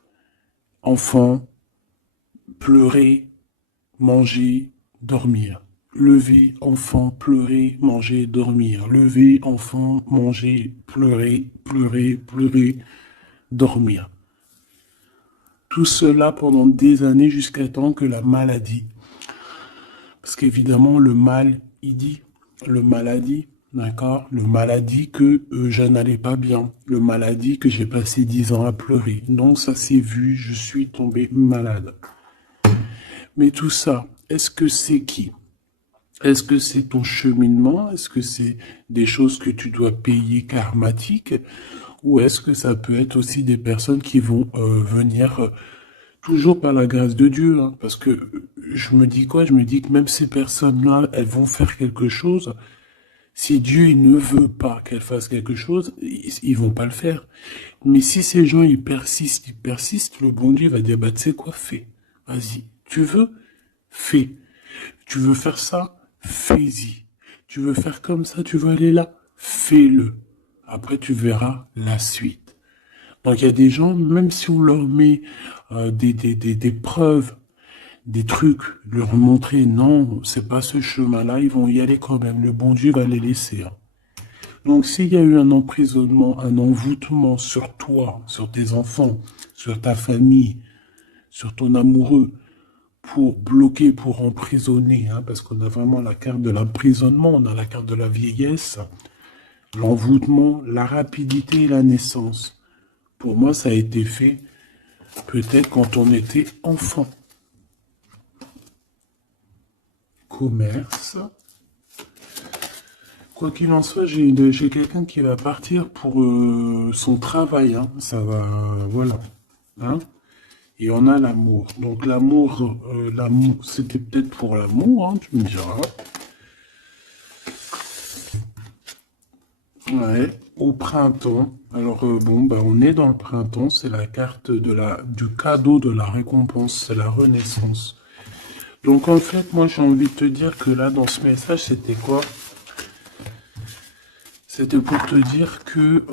enfant, pleurer, manger, dormir. lever, enfant, pleurer, manger, dormir. Lever, enfant, manger, pleurer, pleurer, pleurer, dormir. Tout cela pendant des années jusqu'à temps que la maladie. Parce qu'évidemment, le mal, il dit, le maladie, d'accord? Le maladie que je n'allais pas bien. Le maladie que j'ai passé 10 ans à pleurer. Donc ça s'est vu, je suis tombé malade. Mais tout ça, est-ce que c'est qui? Est-ce que c'est ton cheminement? Est-ce que c'est des choses que tu dois payer karmatiques? Ou est-ce que ça peut être aussi des personnes qui vont venir toujours par la grâce de Dieu, hein? Parce que je me dis quoi? Je me dis que même ces personnes-là, elles vont faire quelque chose. Si Dieu il ne veut pas qu'elles fassent quelque chose, ils vont pas le faire. Mais si ces gens ils persistent, le bon Dieu va dire bah tu sais quoi, fais. Vas-y. Tu veux? Fais. Tu veux faire ça? Fais-y. Tu veux faire comme ça? Tu veux aller là? Fais-le. Après tu verras la suite. Donc il y a des gens, même si on leur met des preuves, des trucs, leur montrer non, c'est pas ce chemin-là, ils vont y aller quand même. Le bon Dieu va les laisser, hein. Donc s'il y a eu un emprisonnement, un envoûtement sur toi, sur tes enfants, sur ta famille, sur ton amoureux, pour bloquer, pour emprisonner, hein, parce qu'on a vraiment la carte de l'emprisonnement, on a la carte de la vieillesse, l'envoûtement, la rapidité et la naissance. Pour moi, ça a été fait peut-être quand on était enfant. Commerce. Quoi qu'il en soit, j'ai quelqu'un qui va partir pour son travail, hein. Ça va, voilà. Hein. Et on a l'amour. Donc l'amour, c'était peut-être pour l'amour, hein, tu me diras. Ouais, au printemps. Alors bon, bah, on est dans le printemps, c'est la carte du cadeau de la récompense, c'est la renaissance. Donc en fait, moi j'ai envie de te dire que là, dans ce message, c'était quoi? C'était pour te dire que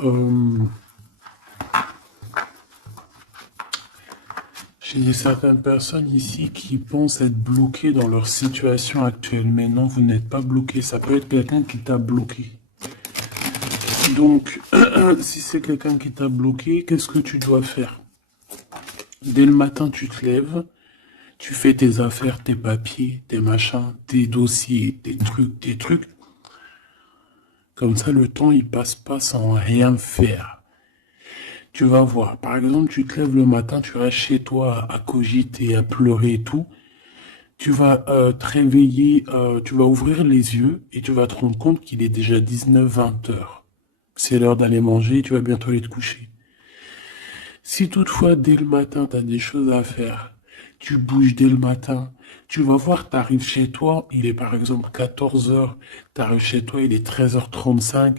j'ai certaines personnes ici qui pensent être bloquées dans leur situation actuelle. Mais non, vous n'êtes pas bloqué. Ça peut être quelqu'un qui t'a bloqué. Donc, si c'est quelqu'un qui t'a bloqué, qu'est-ce que tu dois faire? Dès le matin, tu te lèves, tu fais tes affaires, tes papiers, tes machins, tes dossiers, tes trucs. Comme ça, le temps, il passe pas sans rien faire. Tu vas voir. Par exemple, tu te lèves le matin, tu restes chez toi à cogiter, à pleurer et tout. Tu vas te réveiller, tu vas ouvrir les yeux et tu vas te rendre compte qu'il est déjà 19-20 heures. C'est l'heure d'aller manger, tu vas bientôt aller te coucher. Si toutefois, dès le matin, tu as des choses à faire, tu bouges dès le matin, tu vas voir, tu arrives chez toi, il est par exemple 14 heures, tu arrives chez toi, il est 13h35,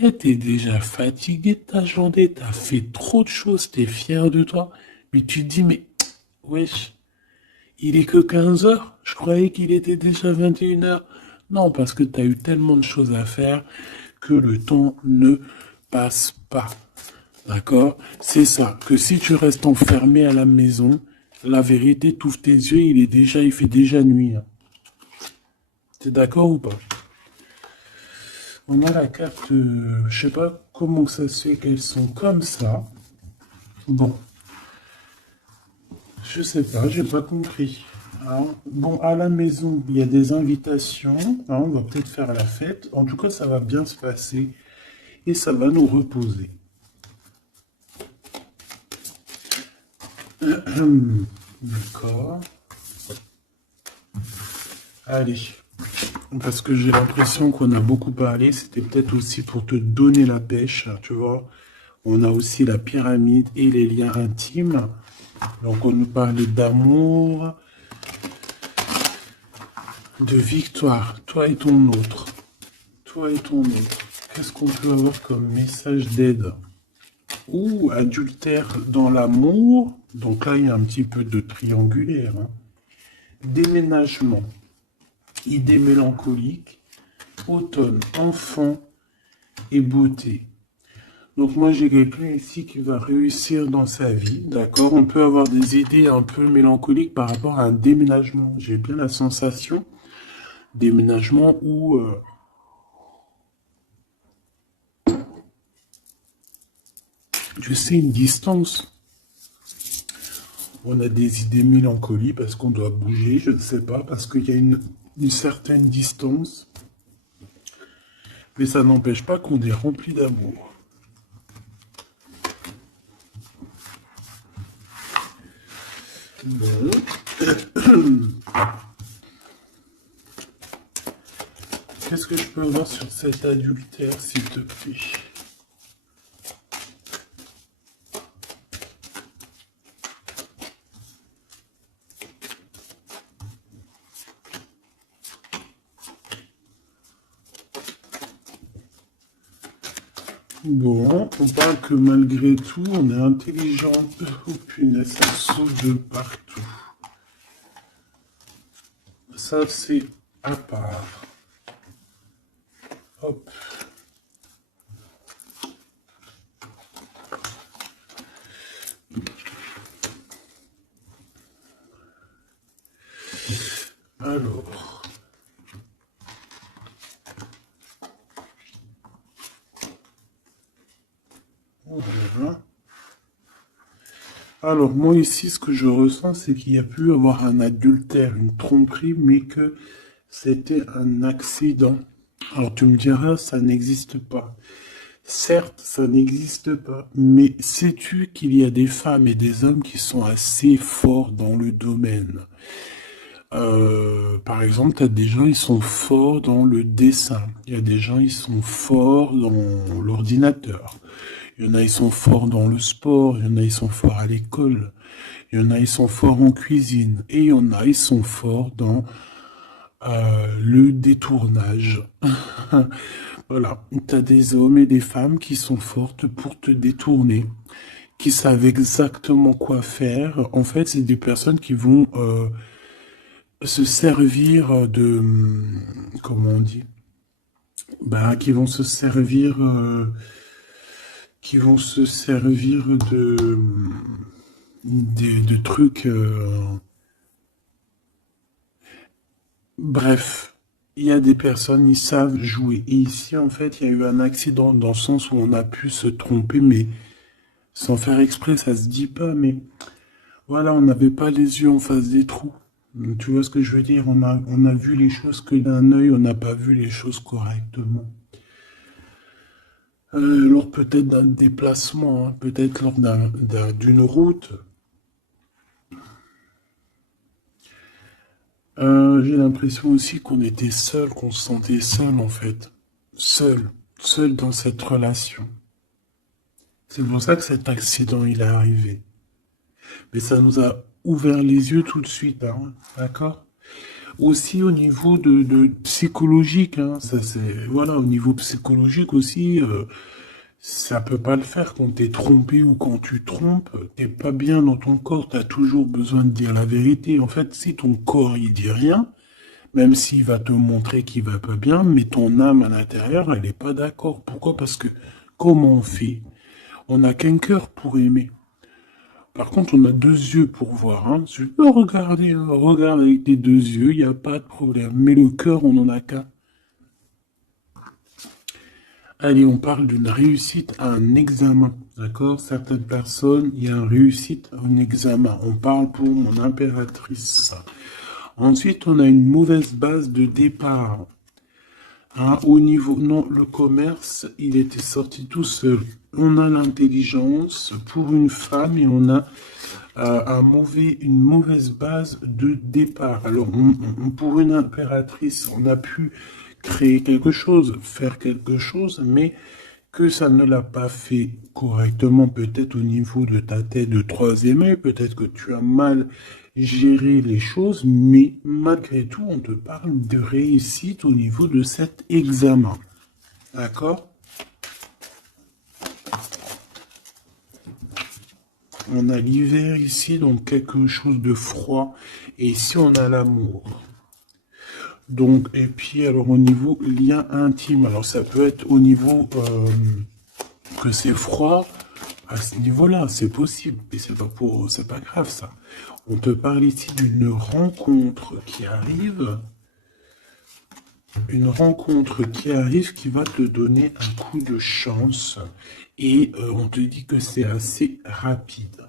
et t'es déjà fatigué de ta journée, t'as fait trop de choses, t'es fier de toi, mais tu te dis, mais, wesh, il est que 15 heures, je croyais qu'il était déjà 21 heures. Non, parce que t'as eu tellement de choses à faire que le temps ne passe pas. D'accord? C'est ça, que si tu restes enfermé à la maison, la vérité, t'ouvres tes yeux, il fait déjà nuit, hein. T'es d'accord ou pas? On a la carte, je sais pas comment ça se fait qu'elles sont comme ça. Bon, je sais pas, j'ai pas compris. Hein. Bon, à la maison, il y a des invitations. Hein, on va peut-être faire la fête. En tout cas, ça va bien se passer et ça va nous reposer. D'accord. Allez. Parce que j'ai l'impression qu'on a beaucoup parlé. C'était peut-être aussi pour te donner la pêche, tu vois. On a aussi la pyramide et les liens intimes. Donc on nous parlait d'amour, de victoire. Toi et ton autre. Toi et ton autre. Qu'est-ce qu'on peut avoir comme message d'aide? Ouh, adultère dans l'amour. Donc là, il y a un petit peu de triangulaire. Hein. Déménagement. Idée mélancolique. Automne. Enfant et beauté. Donc moi, j'ai quelqu'un ici qui va réussir dans sa vie. D'accord? On peut avoir des idées un peu mélancoliques par rapport à un déménagement. J'ai bien la sensation déménagement ou tu sais, une distance. On a des idées mélancoliques parce qu'on doit bouger, je ne sais pas, parce qu'il y a une certaine distance. Mais ça n'empêche pas qu'on est rempli d'amour. Bon. Qu'est-ce que je peux voir sur cet adultère, s'il te plaît? Bon, on parle que malgré tout, on est intelligent. Oh punaise, ça saute de partout. Ça, c'est à part. Hop. Alors. Voilà. Alors, moi ici, ce que je ressens, c'est qu'il y a pu avoir un adultère, une tromperie, mais que c'était un accident. Alors, tu me diras, ça n'existe pas. Certes, ça n'existe pas, mais sais-tu qu'il y a des femmes et des hommes qui sont assez forts dans le domaine? Par exemple, tu as des gens, ils sont forts dans le dessin. Il y a des gens, ils sont forts dans l'ordinateur. Il y en a, ils sont forts dans le sport. Il y en a, ils sont forts à l'école. Il y en a, ils sont forts en cuisine. Et il y en a, ils sont forts dans le détournage. Voilà. Tu as des hommes et des femmes qui sont fortes pour te détourner, qui savent exactement quoi faire. En fait, c'est des personnes qui vont se servir de... Comment on dit? Bah, qui vont se servir de trucs. Bref, il y a des personnes, ils savent jouer. Et ici, en fait, il y a eu un accident dans le sens où on a pu se tromper, mais sans faire exprès, ça se dit pas, mais voilà, on n'avait pas les yeux en face des trous. Tu vois ce que je veux dire? On a vu les choses que d'un œil, on n'a pas vu les choses correctement. Lors peut-être d'un déplacement, hein, peut-être lors d'une route. J'ai l'impression aussi qu'on était seul, qu'on se sentait seul en fait. Seul dans cette relation. C'est pour ça que cet accident il est arrivé. Mais ça nous a ouvert les yeux tout de suite, hein, d'accord? Aussi au niveau de psychologique, hein, ça c'est voilà, au niveau psychologique aussi, ça peut pas le faire quand t'es trompé ou quand tu trompes, t'es pas bien dans ton corps, t'as toujours besoin de dire la vérité. En fait, si ton corps il dit rien, même s'il va te montrer qu'il va pas bien, mais ton âme à l'intérieur, elle est pas d'accord. Pourquoi? Parce que comment on fait? On n'a qu'un cœur pour aimer. Par contre, on a deux yeux pour voir. Hein. Tu peux regarder, hein, regarde avec tes deux yeux, il n'y a pas de problème. Mais le cœur, on n'en a qu'un. Allez, on parle d'une réussite à un examen. D'accord? Certaines personnes, il y a une réussite à un examen. On parle pour mon impératrice. Ensuite, on a une mauvaise base de départ. Hein, au niveau, non, le commerce, il était sorti tout seul. On a l'intelligence pour une femme et on a une mauvaise base de départ. Alors, pour une impératrice, on a pu créer quelque chose, faire quelque chose, mais que ça ne l'a pas fait correctement, peut-être au niveau de ta tête de troisième œil, peut-être que tu as mal géré les choses, mais malgré tout, on te parle de réussite au niveau de cet examen. D'accord? On a l'hiver ici, donc quelque chose de froid, et ici on a l'amour. Donc, et puis alors au niveau lien intime, alors ça peut être au niveau que c'est froid, à ce niveau-là, c'est possible, mais c'est pas grave ça. On te parle ici d'une rencontre qui arrive. Une rencontre qui arrive qui va te donner un coup de chance et on te dit que c'est assez rapide.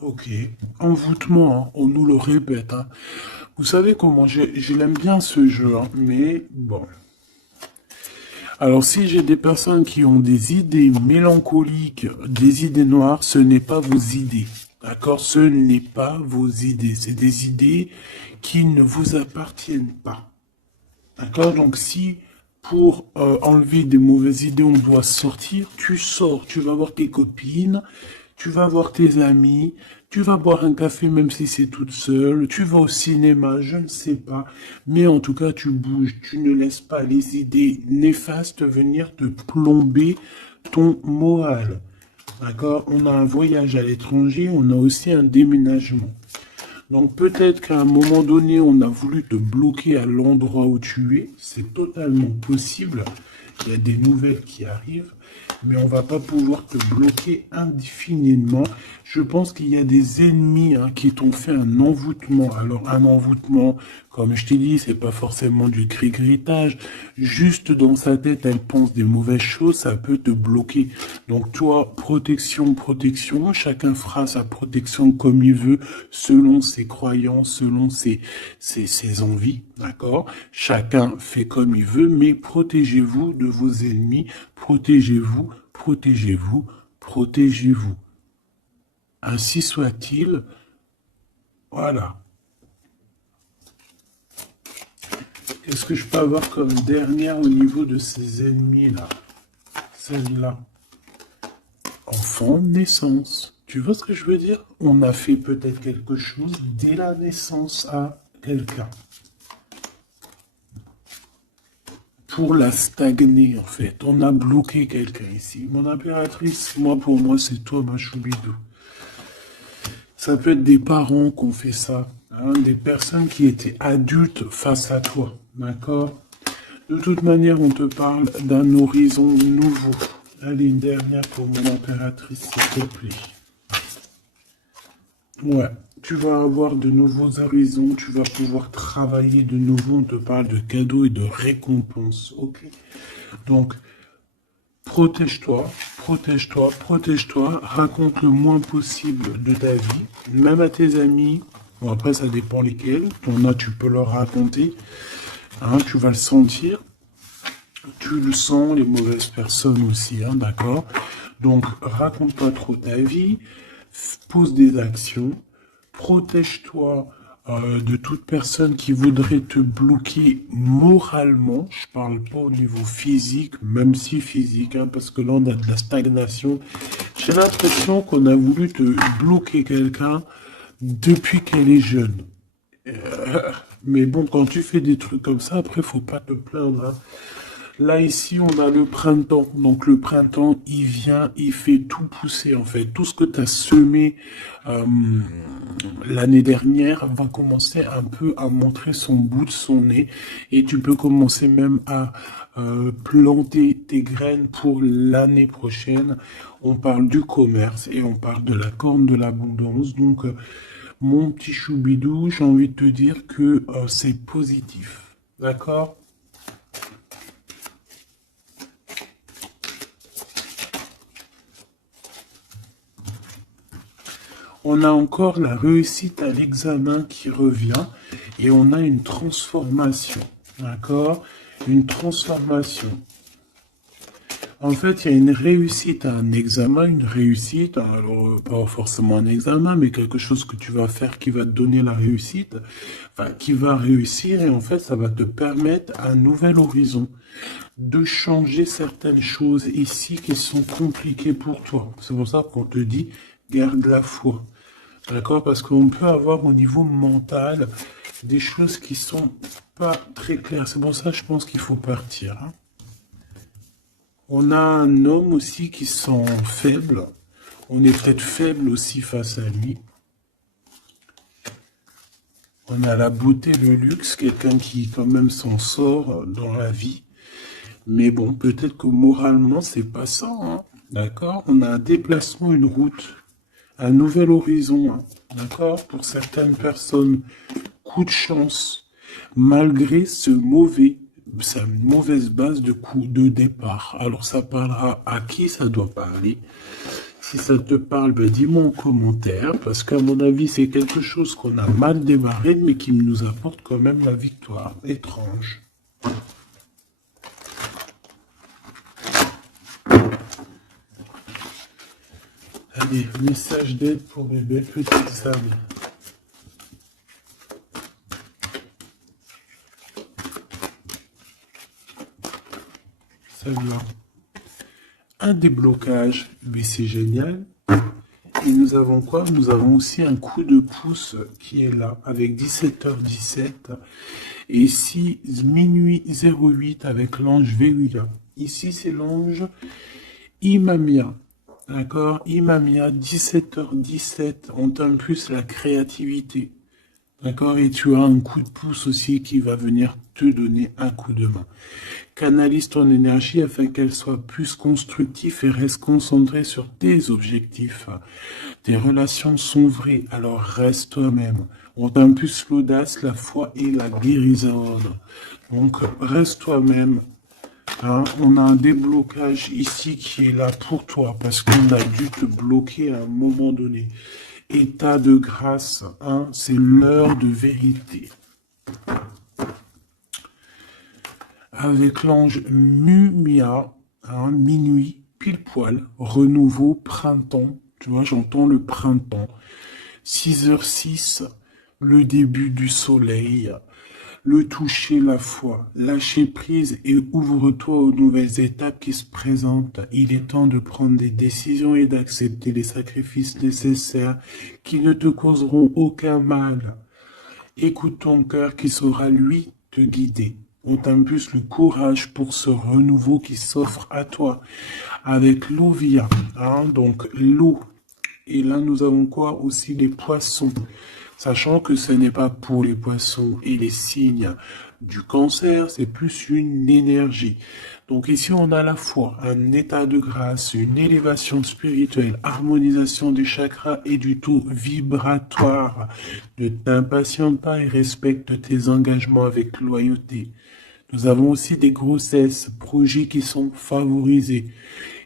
Ok, envoûtement, hein, on nous le répète, hein. Vous savez comment je l'aime bien ce jeu, hein, mais bon. Alors si j'ai des personnes qui ont des idées mélancoliques, des idées noires, ce n'est pas vos idées. D'accord? Ce n'est pas vos idées. C'est des idées qui ne vous appartiennent pas. D'accord? Donc si pour enlever des mauvaises idées, on doit sortir, tu sors, tu vas voir tes copines, tu vas voir tes amis, tu vas boire un café même si c'est toute seule, tu vas au cinéma, je ne sais pas, mais en tout cas tu bouges, tu ne laisses pas les idées néfastes venir te plomber ton moral. D'accord? On a un voyage à l'étranger, on a aussi un déménagement. Donc peut-être qu'à un moment donné, on a voulu te bloquer à l'endroit où tu es. C'est totalement possible. Il y a des nouvelles qui arrivent, mais on va pas pouvoir te bloquer indéfiniment. Je pense qu'il y a des ennemis hein, qui t'ont fait un envoûtement. Alors un envoûtement, comme je t'ai dit, c'est pas forcément du cri-gritage. Juste dans sa tête, elle pense des mauvaises choses, ça peut te bloquer. Donc toi, protection, protection. Chacun fera sa protection comme il veut, selon ses croyances, selon ses envies, d'accord? Chacun fait comme il veut, mais protégez-vous de vos ennemis, protégez-vous, protégez-vous, protégez-vous. Ainsi soit-il, voilà. Qu'est-ce que je peux avoir comme dernière au niveau de ces ennemis-là? Celle-là. Enfant, naissance. Tu vois ce que je veux dire? On a fait peut-être quelque chose dès la naissance à quelqu'un. Pour la stagner, en fait. On a bloqué quelqu'un ici. Mon impératrice, moi, pour moi, c'est toi, ma choubidou. Ça peut être des parents qui ont fait ça. Hein, des personnes qui étaient adultes face à toi. D'accord? De toute manière, on te parle d'un horizon nouveau. Allez, une dernière pour mon impératrice, s'il te plaît. Ouais, tu vas avoir de nouveaux horizons, tu vas pouvoir travailler de nouveau. On te parle de cadeaux et de récompenses. Ok? Donc, protège-toi, protège-toi, protège-toi. Raconte le moins possible de ta vie, même à tes amis. Bon, après, ça dépend lesquels. T'en as, tu peux leur raconter. Hein, tu vas le sentir. Tu le sens, les mauvaises personnes aussi, hein, d'accord? Donc, raconte pas trop ta vie, pose des actions, protège-toi de toute personne qui voudrait te bloquer moralement. Je parle pas au niveau physique, même si physique, hein, parce que là, on a de la stagnation. J'ai l'impression qu'on a voulu te bloquer quelqu'un depuis qu'elle est jeune. Mais bon, quand tu fais des trucs comme ça, après, faut pas te plaindre, hein. Là, ici, on a le printemps. Donc, le printemps, il vient, il fait tout pousser, en fait. Tout ce que tu as semé l'année dernière va commencer un peu à montrer son bout de son nez. Et tu peux commencer même à planter tes graines pour l'année prochaine. On parle du commerce et on parle de la corne de l'abondance. Donc, mon petit choubidou, j'ai envie de te dire que c'est positif. D'accord? On a encore la réussite à l'examen qui revient et on a une transformation. D'accord? Une transformation. En fait, il y a une réussite à un examen, une réussite, alors pas forcément un examen, mais quelque chose que tu vas faire qui va te donner la réussite, enfin, qui va réussir et en fait, ça va te permettre un nouvel horizon, de changer certaines choses ici qui sont compliquées pour toi. C'est pour ça qu'on te dit, garde la foi. D'accord? Parce qu'on peut avoir au niveau mental des choses qui sont pas très claires. C'est pour ça que je pense qu'il faut partir, hein. On a un homme aussi qui sent faible. On est peut-être faible aussi face à lui. On a la beauté, le luxe, quelqu'un qui quand même s'en sort dans la vie. Mais bon, peut-être que moralement, c'est pas ça, hein. D'accord? On a un déplacement, une route. un nouvel horizon, hein, d'accord? Pour certaines personnes, coup de chance, malgré sa mauvaise base de coup de départ. Alors, ça parlera à qui ça doit parler. Si ça te parle, ben dis-moi en commentaire, parce qu'à mon avis, c'est quelque chose qu'on a mal démarré, mais qui nous apporte quand même la victoire. Étrange. Allez, message d'aide pour mes belles petites âmes. Ça va. Un déblocage, mais c'est génial. Et nous avons quoi? Nous avons aussi un coup de pouce qui est là, avec 17h17. Et ici, minuit 08 avec l'ange Véruya. Ici, c'est l'ange Imamia. D'accord? Imamia, 17h17. On t'aime plus la créativité. D'accord? Et tu as un coup de pouce aussi qui va venir te donner un coup de main. Canalise ton énergie afin qu'elle soit plus constructive et reste concentrée sur tes objectifs. Tes relations sont vraies, alors reste toi-même. On t'a plus l'audace, la foi et la guérison. Donc reste toi-même. Hein, on a un déblocage ici qui est là pour toi parce qu'on a dû te bloquer à un moment donné. État de grâce, hein, c'est l'heure de vérité. Avec l'ange Mumia, hein, minuit, pile poil, renouveau, printemps, tu vois, j'entends le printemps. 6h06, le début du soleil, le toucher, la foi, lâcher prise et ouvre-toi aux nouvelles étapes qui se présentent. Il est temps de prendre des décisions et d'accepter les sacrifices nécessaires qui ne te causeront aucun mal. Écoute ton cœur qui saura, lui, te guider. On t'impulse le courage pour ce renouveau qui s'offre à toi. Avec l'Ovia, hein, donc l'eau. Et là, nous avons quoi? Aussi les poissons. Sachant que ce n'est pas pour les poissons et les signes du cancer, c'est plus une énergie. Donc ici, on a la foi, un état de grâce, une élévation spirituelle, harmonisation des chakras et du taux vibratoire. Ne t'impatiente pas et respecte tes engagements avec loyauté. Nous avons aussi des grossesses, projets qui sont favorisés.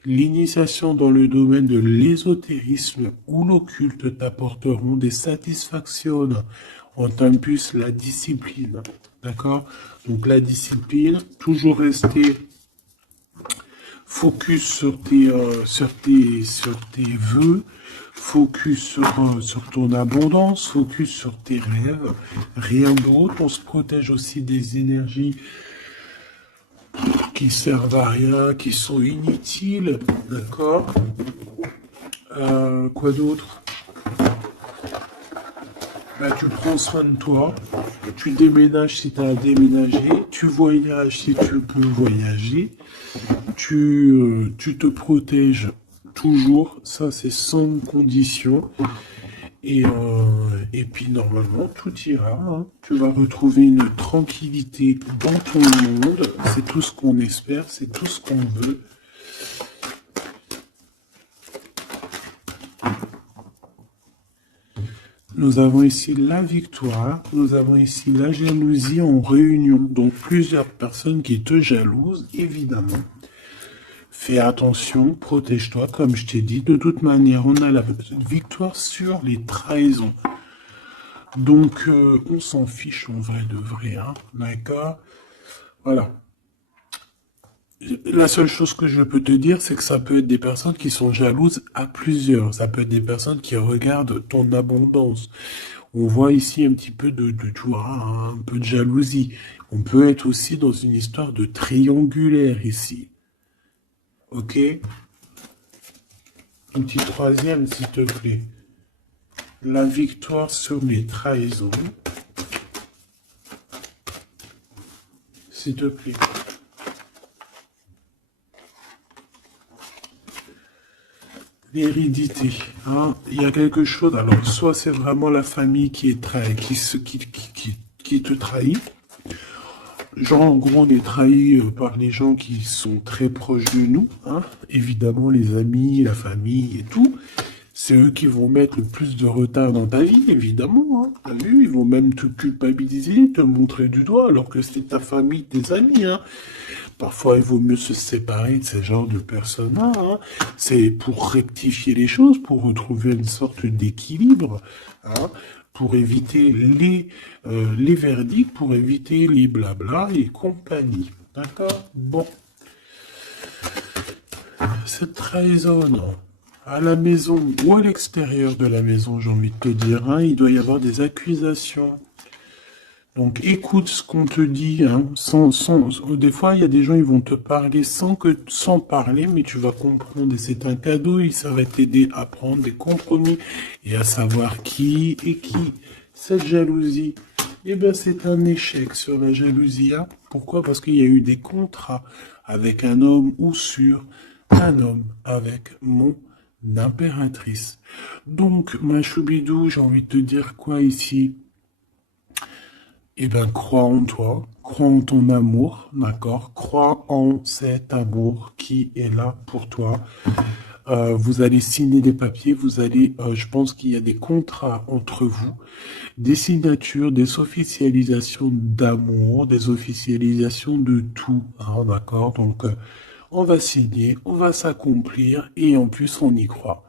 L'initiation dans le domaine de l'ésotérisme ou l'occulte t'apporteront des satisfactions. On t'impulse la discipline. D'accord? Donc la discipline, toujours rester focus sur tes vœux, focus sur ton abondance, focus sur tes rêves, rien d'autre. On se protège aussi des énergies qui servent à rien, qui sont inutiles, d'accord? Quoi d'autre? Bah, tu prends soin de toi, tu déménages si tu as à déménager, tu voyages si tu peux voyager, tu te protèges toujours, ça c'est sans condition. Et puis normalement tout ira, hein. Tu vas retrouver une tranquillité dans ton monde, c'est tout ce qu'on espère, c'est tout ce qu'on veut. Nous avons ici la victoire, nous avons ici la jalousie en réunion, donc plusieurs personnes qui te jalousent, évidemment. Fais attention, protège-toi, comme je t'ai dit. De toute manière, on a la victoire sur les trahisons. Donc, on s'en fiche en vrai de vrai, hein, d'accord? Voilà. La seule chose que je peux te dire, c'est que ça peut être des personnes qui sont jalouses à plusieurs. Ça peut être des personnes qui regardent ton abondance. On voit ici un petit peu tu vois, un peu de jalousie. On peut être aussi dans une histoire de triangulaire ici. Ok? Un petit troisième, s'il te plaît. La victoire sur les trahisons. S'il te plaît. L'hérédité. Hein? Il y a quelque chose. Alors, soit c'est vraiment la famille qui est qui te trahit. Genre, en gros, on est trahi par les gens qui sont très proches de nous. Hein? Évidemment, les amis, la famille et tout. c'est eux qui vont mettre le plus de retard dans ta vie, évidemment. Hein. T'as vu, ils vont même te culpabiliser, te montrer du doigt, alors que c'est ta famille, tes amis. Hein. Parfois, il vaut mieux se séparer de ce genre de personnes-là. Hein. C'est pour rectifier les choses, pour retrouver une sorte d'équilibre, hein, pour éviter les verdicts, pour éviter les blabla et compagnie. D'accord? Bon. Cette trahison, à la maison ou à l'extérieur de la maison, j'ai envie de te dire, hein, il doit y avoir des accusations. Donc écoute ce qu'on te dit, hein, des fois il y a des gens ils vont te parler sans parler, mais tu vas comprendre et c'est un cadeau et ça va t'aider à prendre des compromis et à savoir qui est qui. Cette jalousie, eh ben c'est un échec sur la jalousie. Hein. Pourquoi? Parce qu'il y a eu des contrats avec un homme ou sur un homme avec mon impératrice. Donc ma choubidou, j'ai envie de te dire quoi ici? Eh bien, crois en toi, crois en ton amour, d'accord? Crois en cet amour qui est là pour toi. Vous allez signer des papiers, je pense qu'il y a des contrats entre vous, des signatures, des officialisations d'amour, des officialisations de tout, hein, d'accord? Donc, on va signer, on va s'accomplir et en plus, on y croit.